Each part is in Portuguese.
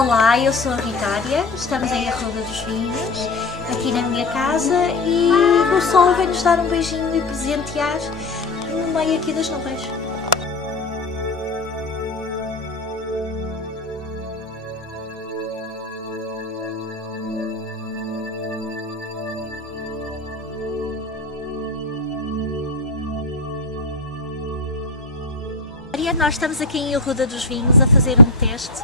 Olá, eu sou a Vitória, estamos em Arruda dos Vinhos, aqui na minha casa, e o sol vem-nos dar um beijinho e presentear no meio aqui das nuvens. Nós estamos aqui em Arruda dos Vinhos a fazer um teste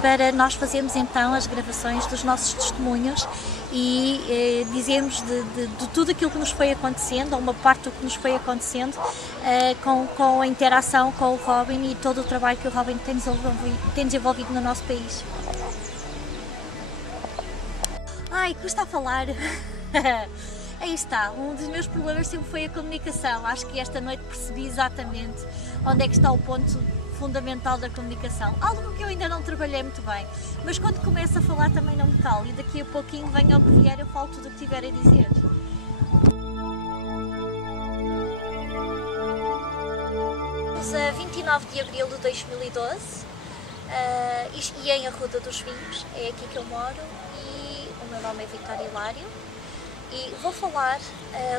para nós fazermos então as gravações dos nossos testemunhos e dizermos de tudo aquilo que nos foi acontecendo, ou uma parte do que nos foi acontecendo, com a interação com o Robin e todo o trabalho que o Robin tem desenvolvido no nosso país. Ai, custa a falar! Aí está, um dos meus problemas sempre foi a comunicação. Acho que esta noite percebi exatamente onde é que está o ponto fundamental da comunicação. Algo que eu ainda não trabalhei muito bem, mas quando começo a falar também não me calo e daqui a pouquinho venho ao que vier, eu falo tudo o que tiver a dizer. Estamos a 29 de abril de 2012 e em Arruda dos Vinhos, é aqui que eu moro e o meu nome é Vitória Hilário. E vou falar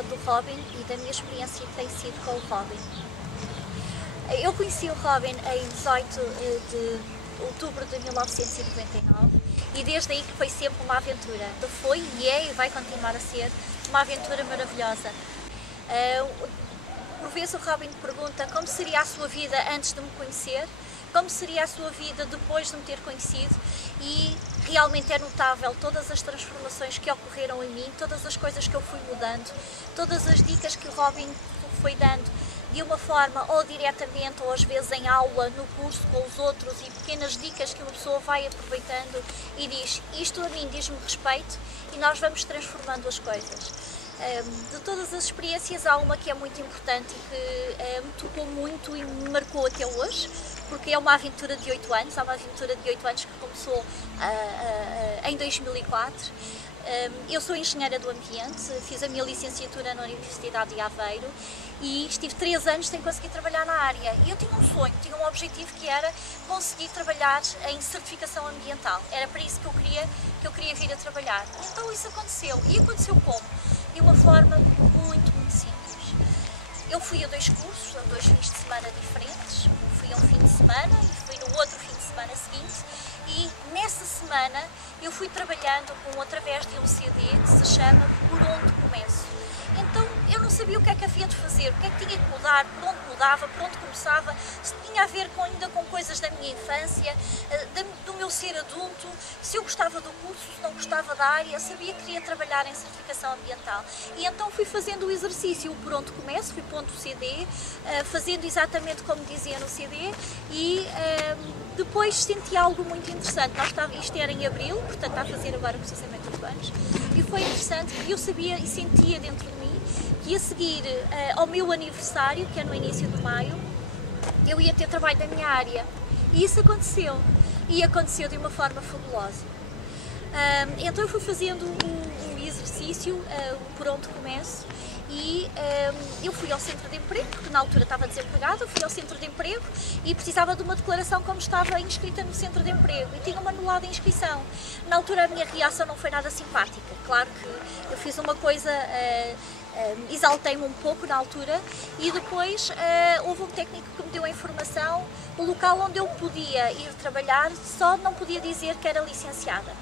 do Robin e da minha experiência que tem sido com o Robin. Eu conheci o Robin em 18 de outubro de 1999 e desde aí que foi sempre uma aventura. Foi e é e vai continuar a ser uma aventura maravilhosa. Por vezes o Robin pergunta como seria a sua vida antes de me conhecer, como seria a sua vida depois de me ter conhecido, e realmente é notável todas as transformações que ocorreram em mim, todas as coisas que eu fui mudando, todas as dicas que o Robin foi dando de uma forma ou diretamente ou às vezes em aula, no curso com os outros, e pequenas dicas que uma pessoa vai aproveitando e diz, isto a mim diz-me respeito, e nós vamos transformando as coisas. De todas as experiências há uma que é muito importante e que me tocou muito e me marcou até hoje, porque é uma aventura de 8 anos, há uma aventura de 8 anos que começou em 2004. Eu sou engenheira do ambiente, fiz a minha licenciatura na Universidade de Aveiro e estive 3 anos sem conseguir trabalhar na área. E eu tinha um sonho, tinha um objetivo que era conseguir trabalhar em certificação ambiental. Era para isso que eu queria vir a trabalhar. Então isso aconteceu. E aconteceu como? De uma forma muito simples. Eu fui a 2 cursos, a 2 fins de semana diferentes. Fui a um fim de semana e fui no outro fim de semana seguinte. E nessa semana eu fui trabalhando através de um CD que se chama Por Onde Começo. Então eu não sabia o que é que havia de fazer, o que é que tinha que mudar, por onde mudava, por onde começava, se tinha a ver ainda com coisas da minha infância, do meu ser adulto, se eu gostava do curso, se não gostava da área, sabia que queria trabalhar em certificação ambiental. E então fui fazendo o exercício Por Onde Começo, fui pondo o CD, fazendo exatamente como dizia no CD e depois senti algo muito interessante. Isto era em abril, portanto está a fazer agora precisamente 8 anos, e foi interessante que eu sabia e sentia dentro de mim que a seguir ao meu aniversário, que é no início de maio, eu ia ter trabalho da minha área. E isso aconteceu. E aconteceu de uma forma fabulosa. Então eu fui fazendo um exercício, Por Onde Começo, e eu fui ao centro de emprego, porque na altura estava desempregada, fui ao centro de emprego e precisava de uma declaração como estava inscrita no centro de emprego e tinha-me anulado a inscrição. Na altura a minha reação não foi nada simpática, claro que eu fiz uma coisa, exaltei-me um pouco na altura e depois houve um técnico que me deu a informação, o local onde eu podia ir trabalhar, só não podia dizer que era licenciada.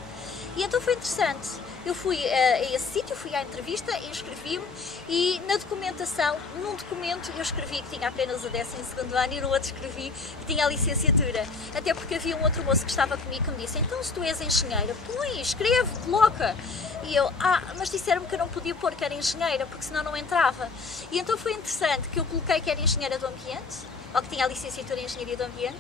E então foi interessante. Eu fui a esse sítio, fui à entrevista, inscrevi-me e na documentação, num documento eu escrevi que tinha apenas o 12º ano e no outro escrevi que tinha a licenciatura. Até porque havia um outro moço que estava comigo que me disse, então se tu és engenheira, põe, escreve, coloca. E eu, mas disseram-me que eu não podia pôr que era engenheira, porque senão não entrava. E então foi interessante que eu coloquei que era engenheira do ambiente, ou que tinha a licenciatura em Engenharia do Ambiente,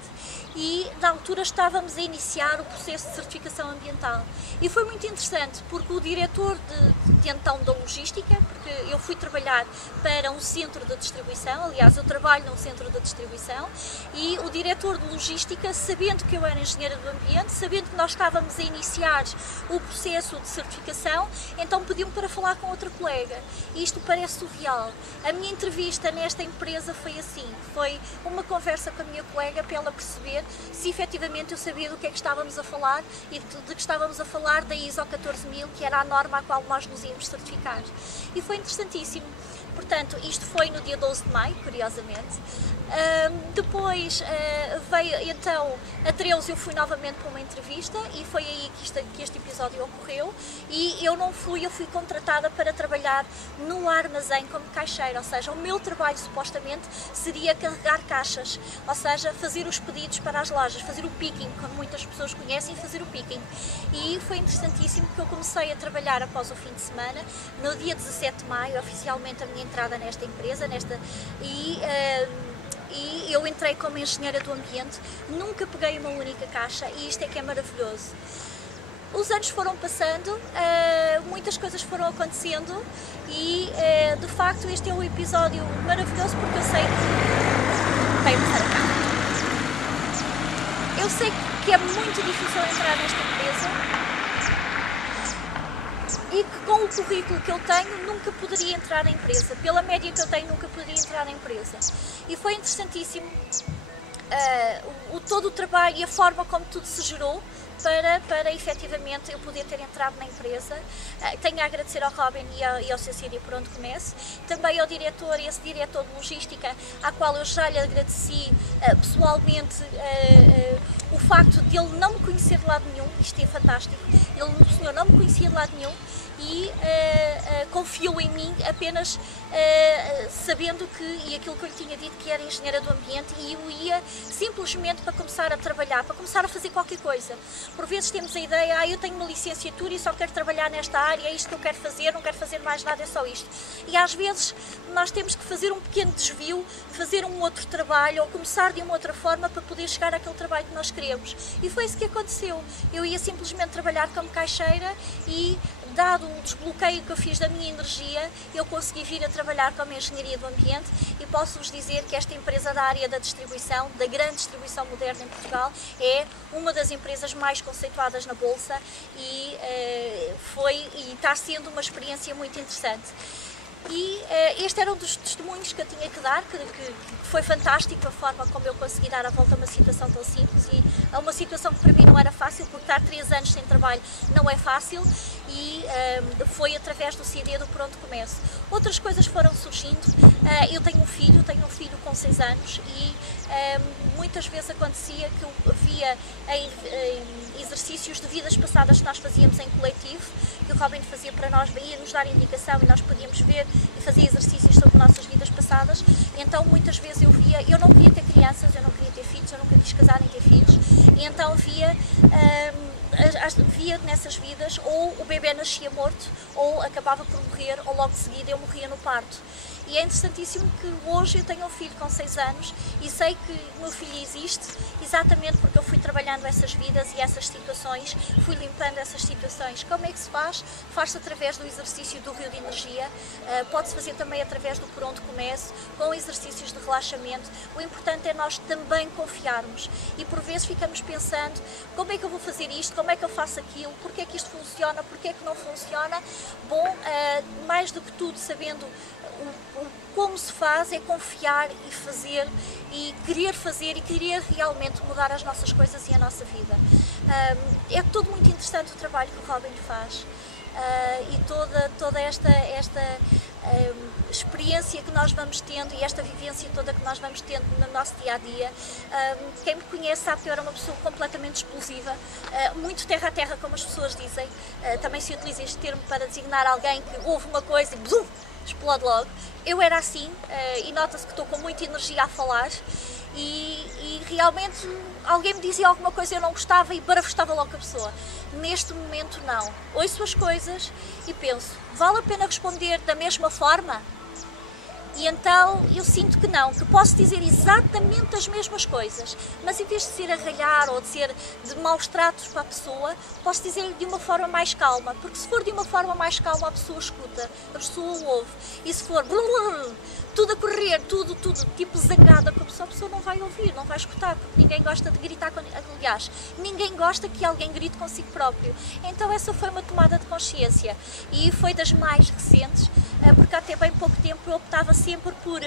e na altura estávamos a iniciar o processo de certificação ambiental. E foi muito interessante, porque o diretor de então da logística, porque eu fui trabalhar para um centro de distribuição, aliás eu trabalho num centro de distribuição, e o diretor de logística, sabendo que eu era engenheira do ambiente, sabendo que nós estávamos a iniciar o processo de certificação, então pediu-me para falar com outra colega. E isto parece surreal. A minha entrevista nesta empresa foi assim, foi uma conversa com a minha colega para ela perceber se efetivamente eu sabia do que é que estávamos a falar e de que estávamos a falar da ISO 14000, que era a norma à qual nós nos íamos certificar. E foi interessantíssimo. Portanto, isto foi no dia 12 de maio, curiosamente. Depois veio, então, a 13 eu fui novamente para uma entrevista e foi aí que este episódio ocorreu, e eu não fui, eu fui contratada para trabalhar no armazém como caixeira, ou seja, o meu trabalho supostamente seria carregar caixas, ou seja, fazer os pedidos para as lojas, fazer o picking, como muitas pessoas conhecem, fazer o picking. E foi interessantíssimo porque eu comecei a trabalhar após o fim de semana, no dia 17 de maio, oficialmente a minha entrada nesta empresa, e eu entrei como engenheira do ambiente, nunca peguei uma única caixa, e isto é que é maravilhoso. Os anos foram passando, muitas coisas foram acontecendo e de facto este é um episódio maravilhoso porque eu sei que vai começar a cá. Eu sei que é muito difícil entrar nesta empresa e que com o currículo que eu tenho nunca poderia entrar na empresa, pela média que eu tenho nunca poderia entrar na empresa. E foi interessantíssimo todo o trabalho e a forma como tudo se gerou para efetivamente eu poder ter entrado na empresa. Tenho a agradecer ao Robin e ao CCD por onde começo, também ao diretor, esse diretor de logística, à qual eu já lhe agradeci pessoalmente o facto de ele não me conhecer de lado nenhum. Isto é fantástico, o senhor não me conhecia de lado nenhum e confiou em mim apenas sabendo que, e aquilo que eu lhe tinha dito, que era engenheira do ambiente, e eu ia simplesmente para começar a trabalhar, para começar a fazer qualquer coisa. Por vezes temos a ideia, eu tenho uma licenciatura e só quero trabalhar nesta área, é isto que eu quero fazer, não quero fazer mais nada, é só isto. E às vezes nós temos que fazer um pequeno desvio, fazer um outro trabalho ou começar de uma outra forma para poder chegar àquele trabalho que nós queremos. E foi isso que aconteceu. Eu ia simplesmente trabalhar como caixeira e, dado o desbloqueio que eu fiz da minha energia, eu consegui vir a trabalhar como engenharia do ambiente, e posso-vos dizer que esta empresa da área da distribuição, da grande distribuição moderna em Portugal, é uma das empresas mais conceituadas na Bolsa e está sendo uma experiência muito interessante. E este era um dos testemunhos que eu tinha que dar, que foi fantástico a forma como eu consegui dar a volta a uma situação tão simples e a uma situação que para mim não era fácil, porque estar 3 anos sem trabalho não é fácil, e foi através do CD do Por Onde Começo. Outras coisas foram surgindo. Eu tenho um filho com 6 anos e muitas vezes acontecia que eu via em exercícios de vidas passadas que nós fazíamos em coletivo, que o Robin fazia para nós, ia nos dar indicação e nós podíamos ver e fazer exercícios sobre nossas vidas passadas. Então muitas vezes eu via, eu não queria ter crianças, eu não queria ter filhos, eu nunca quis casar nem ter filhos, e então via nessas vidas ou o bebê nascia morto, ou acabava por morrer, ou logo de seguida eu morria no parto. E é interessantíssimo que hoje eu tenho um filho com 6 anos e sei que o meu filho existe exatamente porque eu fui trabalhando essas vidas e essas situações, fui limpando essas situações. Como é que se faz? Faz-se através do exercício do rio de energia, pode-se fazer também através do Por Onde Começo, com exercícios de relaxamento. O importante é nós também confiarmos e por vezes ficamos pensando, como é que eu vou fazer isto, como é que eu faço aquilo, porque é que isto funciona, porque é que não funciona. Bom, mais do que tudo, sabendo como se faz, é confiar e fazer e querer realmente mudar as nossas coisas e a nossa vida. É tudo muito interessante o trabalho que o Robin faz e toda esta experiência que nós vamos tendo e esta vivência toda que nós vamos tendo no nosso dia-a-dia. Quem me conhece sabe que eu era uma pessoa completamente explosiva, muito terra a terra, como as pessoas dizem. Também se utiliza este termo para designar alguém que ouve uma coisa e blum, explode logo. Eu era assim e nota-se que estou com muita energia a falar e realmente alguém me dizia alguma coisa e eu não gostava e barafustava logo a pessoa. Neste momento não. Ouço as coisas e penso, vale a pena responder da mesma forma? E então eu sinto que não, que posso dizer exatamente as mesmas coisas, mas em vez de ser a ralhar ou de ser de maus tratos para a pessoa, posso dizer de uma forma mais calma, porque se for de uma forma mais calma a pessoa escuta, a pessoa ouve, e se for tudo a correr, tudo, tipo zangada, como se a pessoa não vai ouvir, não vai escutar, porque ninguém gosta de gritar, aliás, ninguém gosta que alguém grite consigo próprio. Então essa foi uma tomada de consciência e foi das mais recentes, porque até bem pouco tempo eu optava sempre por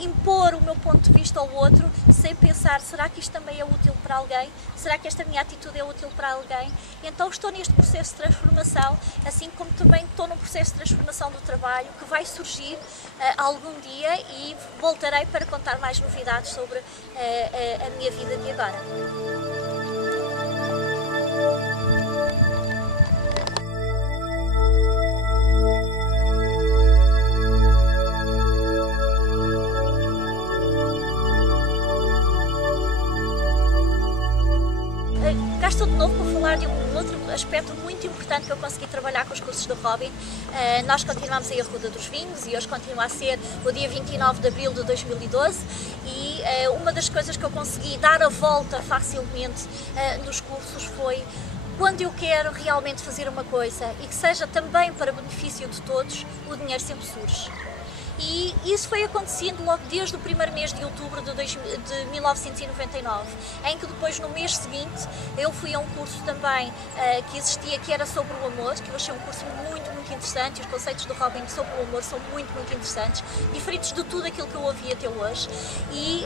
impor o meu ponto de vista ao outro, sem pensar, será que isto também é útil para alguém? Será que esta minha atitude é útil para alguém? Então estou neste processo de transformação, assim como também estou num processo de transformação do trabalho, que vai surgir algum dia e voltarei para contar mais novidades sobre a minha vida de agora. Cá estou de novo para falar de um outro aspecto muito importante que eu consegui trabalhar com os cursos do Robin. Nós continuamos aí a Ruda dos Vinhos e hoje continua a ser o dia 29 de abril de 2012 e uma das coisas que eu consegui dar a volta facilmente nos cursos foi: quando eu quero realmente fazer uma coisa e que seja também para benefício de todos, o dinheiro sempre surge. E isso foi acontecendo logo desde o primeiro mês de outubro de 1999, em que depois, no mês seguinte, eu fui a um curso também que existia, que era sobre o amor, que eu achei um curso muito interessante. Os conceitos do Robin sobre o amor são muito interessantes, diferentes de tudo aquilo que eu ouvi até hoje. E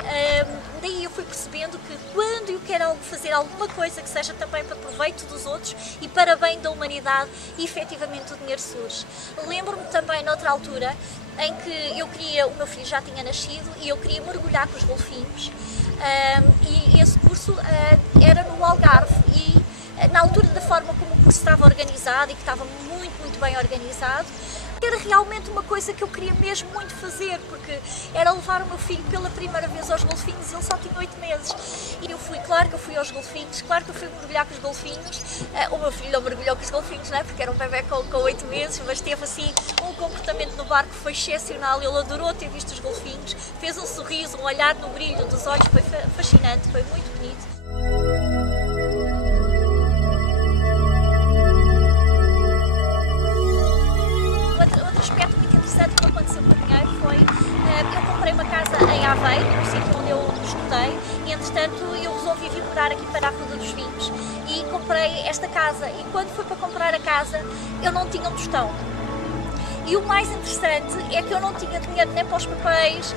daí eu fui percebendo que quando eu quero fazer alguma coisa que seja também para proveito dos outros e para bem da humanidade, efetivamente o dinheiro surge. Lembro-me também, noutra altura, em que eu queria, o meu filho já tinha nascido e eu queria mergulhar com os golfinhos, e esse curso era no Algarve e na altura da forma como o curso estava organizado e que estava muito bem organizado, era realmente uma coisa que eu queria mesmo muito fazer, porque era levar o meu filho pela primeira vez aos golfinhos. Ele só tinha 8 meses e eu fui, claro que eu fui aos golfinhos, claro que eu fui mergulhar com os golfinhos. O meu filho não mergulhou com os golfinhos, não é? Porque era um bebê com 8 meses, mas teve assim um comportamento no barco que foi excepcional. Ele adorou ter visto os golfinhos, fez um sorriso, um olhar no brilho dos olhos, foi fascinante, foi muito bonito. Outro aspecto muito interessante que aconteceu com o dinheiro foi, eu comprei uma casa em Aveiro, no sítio onde eu estudei, e entretanto eu resolvi vir morar aqui para a Ruda dos Vinhos e comprei esta casa. E quando foi para comprar a casa, eu não tinha um tostão. E o mais interessante é que eu não tinha dinheiro nem para os papéis,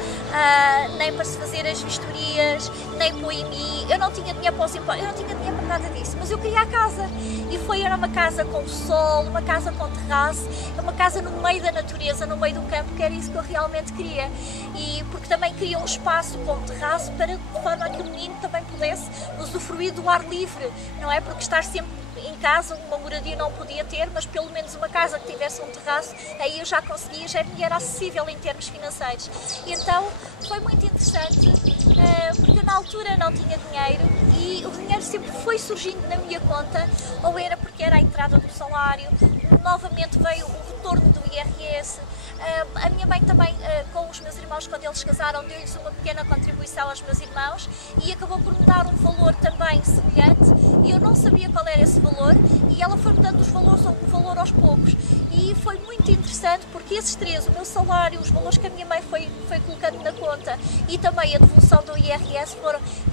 nem para se fazer as vistorias, nem para o IMI, eu não tinha dinheiro para os impostos, eu não tinha dinheiro para nada disso, mas eu queria a casa. E era uma casa com sol, uma casa com terraço, uma casa no meio da natureza, no meio do campo, que era isso que eu realmente queria. E porque também queria um espaço com terraço para, de forma que o menino também pudesse usufruir do ar livre, não é? Porque estar sempre em casa, uma moradia não podia ter, mas pelo menos uma casa que tivesse um terraço, aí eu já conseguia, já me era acessível em termos financeiros. E então foi muito interessante, porque eu na altura não tinha dinheiro e o dinheiro sempre foi surgindo na minha conta, ou era porque era a entrada do salário, novamente veio o retorno do IRS. A minha mãe também, com os meus irmãos, quando eles casaram, deu-lhes uma pequena contribuição aos meus irmãos e acabou por me dar um valor também semelhante, e eu não sabia qual era esse valor e ela foi-me dando o valor aos poucos. E foi muito interessante porque esses três, o meu salário, os valores que a minha mãe foi colocando na conta e também a devolução do IRS,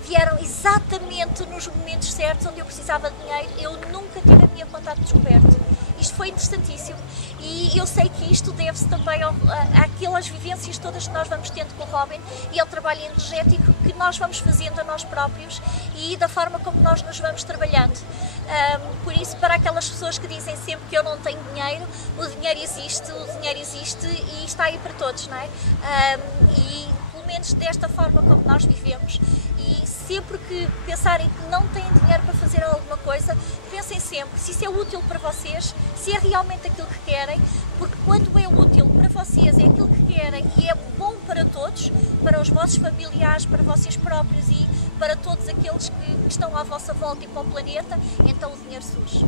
vieram exatamente nos momentos certos onde eu precisava de dinheiro. Eu nunca tive a minha conta a descoberto. Isto foi interessantíssimo e eu sei que isto deve-se também àquelas vivências todas que nós vamos tendo com o Robin e ao trabalho energético que nós vamos fazendo a nós próprios e da forma como nós nos vamos trabalhando. Por isso, para aquelas pessoas que dizem sempre que eu não tenho dinheiro, o dinheiro existe e está aí para todos, não é? E pelo menos desta forma como nós vivemos, e sempre que pensarem que não têm dinheiro para fazer alguma coisa, pensem sempre se isso é útil para vocês, se é realmente aquilo que querem, porque quando é útil para vocês, é aquilo que querem e é bom para todos, para os vossos familiares, para vocês próprios e para todos aqueles que estão à vossa volta e para o planeta, então o dinheiro surge.